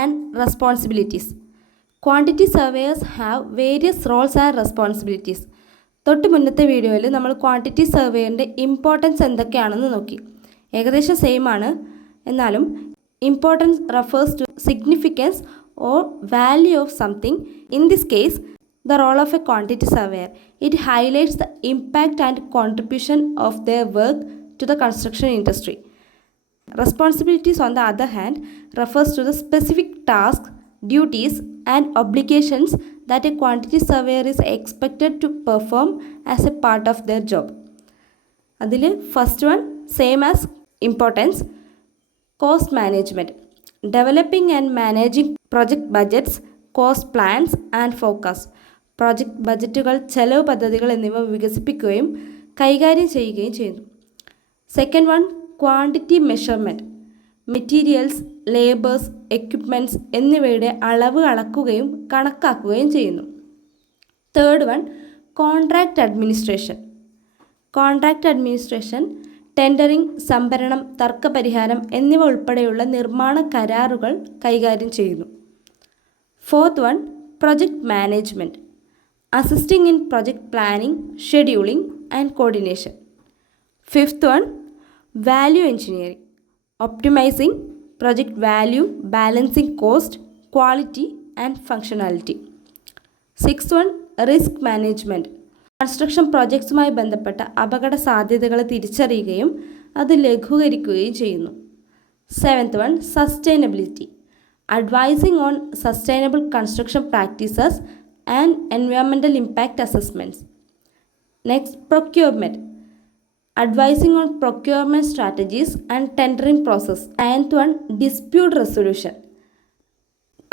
and responsibilities. Quantity surveyors have various roles and responsibilities. തൊട്ട് മുന്നത്തെ വീഡിയോയിൽ നമ്മൾ ക്വാണ്ടിറ്റി സർവേയറിൻ്റെ ഇമ്പോർട്ടൻസ് എന്തൊക്കെയാണെന്ന് നോക്കി. ഏകദേശം സെയിം ആണ്, എന്നാലും importance refers to significance or value of something. In this case, the role of a quantity surveyor. It highlights the impact and contribution of their work to the construction industry. Responsibilities, on the other hand, refers to the specific tasks, duties, and obligations that a quantity surveyor is expected to perform as a part of their job. അതിൽ first one same as importance, cost management. Developing and managing project budgets, cost plans and forecast. Project ബജറ്റുകൾ, ചെലവ് പദ്ധതികൾ എന്നിവ വികസിപ്പിക്കുകയും കൈകാര്യം ചെയ്യുകയും ചെയ്യുന്നു. Second one quantity measurement. Materials, labours, equipments എന്നിവയുടെ അളവ് അളക്കുകയും കണക്കാക്കുകയും ചെയ്യുന്നു. Third one contract administration. Contract administration tendering, സംഭരണം, തർക്കപരിഹാരം എന്നിവ ഉൾപ്പെടെയുള്ള നിർമ്മാണ കരാറുകൾ കൈകാര്യം ചെയ്യുന്നു. Fourth one project management. assisting in project planning, scheduling and coordination. Fifth one, value engineering. Optimizing project value, balancing cost, quality and functionality. Sixth one, risk management. Construction പ്രോജക്ട്സുമായി ബന്ധപ്പെട്ട അപകട സാധ്യതകൾ തിരിച്ചറിയുകയും അത് ലഘൂകരിക്കുകയും ചെയ്യുന്നു. Seventh one, sustainability. Advising on sustainable construction practices and environmental impact assessments. Next, procurement. Advising on procurement strategies and tendering process. Ninth one, dispute resolution.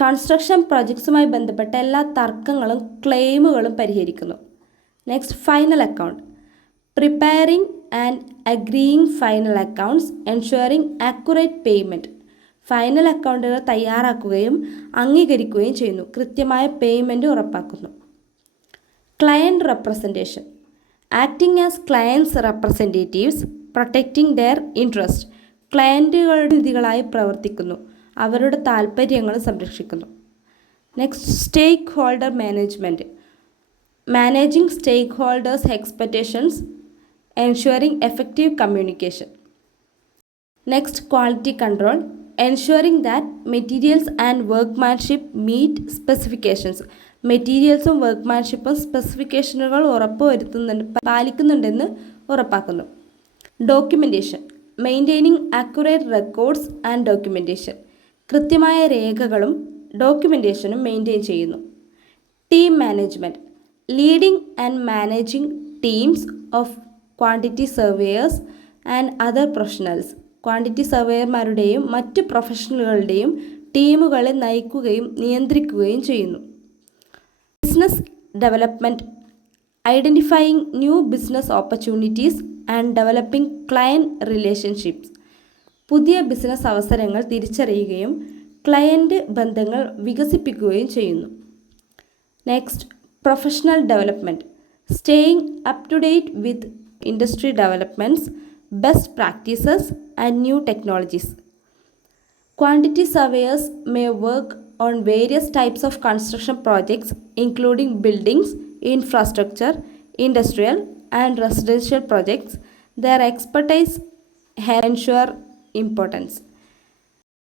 കൺസ്ട്രക്ഷൻ പ്രോജക്ട്സുമായി ബന്ധപ്പെട്ട എല്ലാ തർക്കങ്ങളും ക്ലെയിമുകളും പരിഹരിക്കുന്നു. Next, final account. Preparing and agreeing final accounts, ensuring accurate payment. Final അക്കൗണ്ടുകൾ തയ്യാറാക്കുകയും അംഗീകരിക്കുകയും ചെയ്യുന്നു. കൃത്യമായ പേയ്മെൻറ്റ് ഉറപ്പാക്കുന്നു. Client representation. Acting as clients representatives, protecting their interest. ക്ലയൻറ്റുകളുടെ പ്രതിനിധികളായി പ്രവർത്തിക്കുന്നു, അവരുടെ താൽപ്പര്യങ്ങൾ സംരക്ഷിക്കുന്നു. Next, stakeholder management. Managing stakeholders expectations, ensuring effective communication. Next, quality control. Ensuring that materials and workmanship meet specifications. മെറ്റീരിയൽസും വർക്ക്മാൻഷിപ്പും സ്പെസിഫിക്കേഷനുകൾ പാലിക്കുന്നുണ്ടെന്ന് ഉറപ്പാക്കുന്നു. Documentation. Maintaining accurate records and documentation. കൃത്യമായ രേഖകളും ഡോക്യുമെൻറ്റേഷനും മെയിൻറ്റെയിൻ ചെയ്യുന്നു. Team management. Leading and managing teams of quantity surveyors and other professionals. Quantity സർവേയർമാരുടെയും മറ്റ് പ്രൊഫഷണലുകളുടെയും ടീമുകളെ നയിക്കുകയും നിയന്ത്രിക്കുകയും ചെയ്യുന്നു. Business development. Identifying new business opportunities and developing client relationships. പുതിയ ബിസിനസ് അവസരങ്ങൾ തിരിച്ചറിയുകയും ക്ലയൻറ്റ് ബന്ധങ്ങൾ വികസിപ്പിക്കുകയും ചെയ്യുന്നു. Next, professional development. Staying up to date with industry developments, best practices and new technologies. Quantity surveyors may work on various types of construction projects including buildings, infrastructure, industrial and residential projects. Their expertise ensure importance.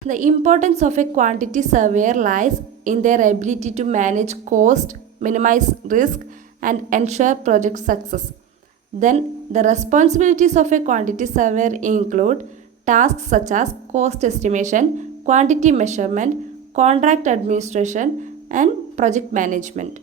The importance of a quantity surveyor lies in their ability to manage cost, minimize risk and ensure project success. Then, the responsibilities of a quantity surveyor include tasks such as cost estimation, quantity measurement, contract administration, and project management.